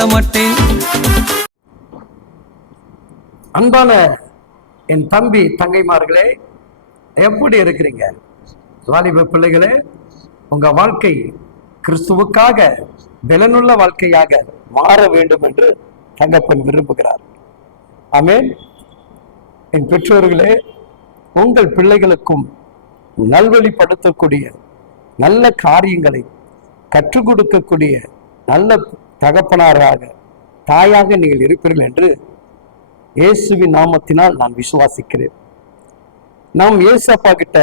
சொல்ல மாட்டேன். அன்பான என் தம்பி தங்கைமார்களே, எப்படி இருக்கிறீங்க? வாலிப பிள்ளைகளே, உங்க வாழ்க்கை கிறிஸ்துவுக்காக பலனுள்ள வாழ்க்கையாக மாற வேண்டும் என்று தகப்பன் விரும்புகிறார். ஆமென். என் பெற்றோர்களே, உங்கள் பிள்ளைகளுக்கும் நல்வழிப்படுத்தக்கூடிய நல்ல காரியங்களை கற்றுக் கொடுக்கக்கூடிய நல்ல தகப்பனாராக தாயாக நீங்கள் இருப்பீர்கள் என்று இயேசுவின் நாமத்தினால் நான் விசுவாசிக்கிறேன். நாம் இயேசு அப்பா கிட்ட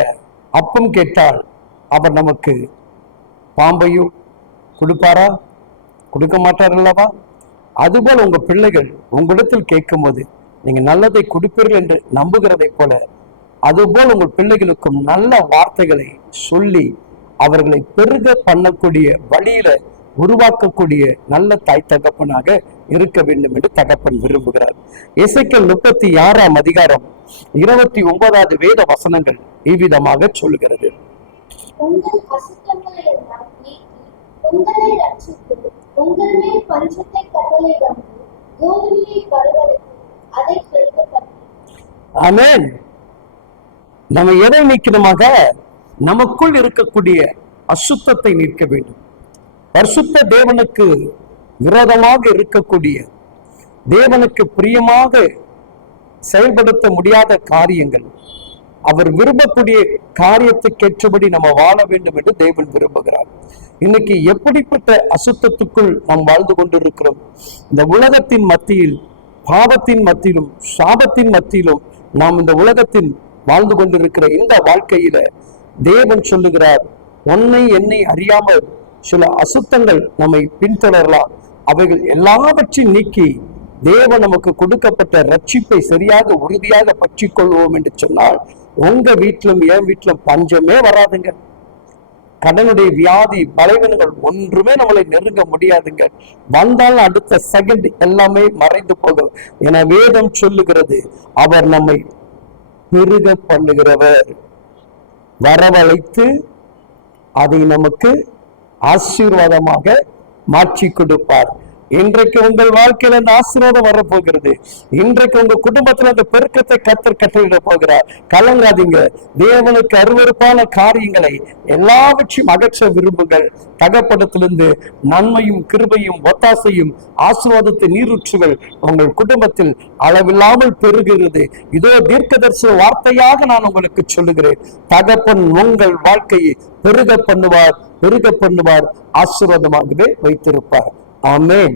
அப்பம் கேட்டால் அவர் நமக்கு பாம்பையும் கொடுப்பாரா? கொடுக்க மாட்டார் அல்லவா? அதுபோல் உங்க பிள்ளைகள் உங்களிடத்தில் கேட்கும் போது நீங்க நல்லதை கொடுப்பீர்கள் என்று நம்புகிறதை போல அதுபோல் உங்கள் பிள்ளைகளுக்கும் நல்ல வார்த்தைகளை சொல்லி அவர்களை பெருக பண்ணக்கூடிய வழியில உருவாக்கக்கூடிய நல்ல தாய் தகப்பனாக இருக்க வேண்டும் என்று தகப்பன் விரும்புகிறார். எசேக்கியேல் 36ஆம் அதிகாரம் 29வது வேத வசனங்கள் இவ்விதமாக சொல்லுகிறது. ஆமென். நம்ம எதை நீக்கணுமாக? நமக்குள் இருக்கக்கூடிய அசுத்தத்தை நீக்க வேண்டும். பரிசுத்த தேவனுக்கு விரோதமாக இருக்கக்கூடிய, தேவனுக்கு பிரியமாக செயல்படுத்த முடியாத காரியங்கள், அவர் விரும்பக்கூடிய காரியத்துக்கேற்றபடி நம்ம வாழ வேண்டும் என்று தேவன் விரும்புகிறார். இன்னைக்கு எப்படிப்பட்ட அசுத்தத்துக்குள் நாம் வாழ்ந்து கொண்டிருக்கிறோம்? இந்த உலகத்தின் மத்தியில், பாவத்தின் மத்தியிலும் சாபத்தின் மத்தியிலும் நாம் இந்த உலகத்தின் வாழ்ந்து கொண்டிருக்கிற இந்த வாழ்க்கையில தேவன் சொல்லுகிறார், உன்னை என்னை அறியாமல் சில அசுத்தங்கள் நம்மை பின்தொடரலாம். அவைகள் எல்லாவற்றையும் நீக்கி தேவன் நமக்கு கொடுக்கப்பட்ட ரட்சிப்பை சரியாக உறுதியாக பற்றி கொள்வோம் என்று சொன்னால் உங்க வீட்டிலும் என் வீட்டிலும் பஞ்சமே வராதுங்க. கடனுடைய வியாதி பலவீனங்கள் ஒன்றுமே நம்மளை நெருங்க முடியாதுங்க. வந்தாலும் அடுத்த செகண்ட் எல்லாமே மறைந்து போகும். என வேதம் சொல்லுகிறது, அவர் நம்மை பெருக பண்ணுகிறவர், வரவழைத்து அதை நமக்கு ஆசீர்வாதமாக மாற்றி கொடுப்பார். இன்றைக்கு உங்கள் வாழ்க்கையில அந்த ஆசீர்வாதம் வரப்போகிறது. இன்றைக்கு உங்க குடும்பத்துல அந்த பெருக்கத்தை கர்த்தர் கட்டளையிட போகிறார். கலங்காதீங்க. தேவனுக்கு அருவருப்பான காரியங்களை எல்லாவற்றையும் அகற்ற விரும்புங்கள். தகப்படத்திலிருந்து நன்மையும் கிருபையும் ஒத்தாசையும் ஆசீர்வாதத்தை நீரூற்றுகள் உங்கள் குடும்பத்தில் அளவில்லாமல் பெருகிறது. இதோ தீர்க்கதரிசன வார்த்தையாக நான் உங்களுக்கு சொல்லுகிறேன், தகப்பன் உங்கள் வாழ்க்கையை பெருக பண்ணுவார், பெருக பண்ணுவார், ஆசீர்வாதமாகவே வைத்திருப்பார். ஆமென்.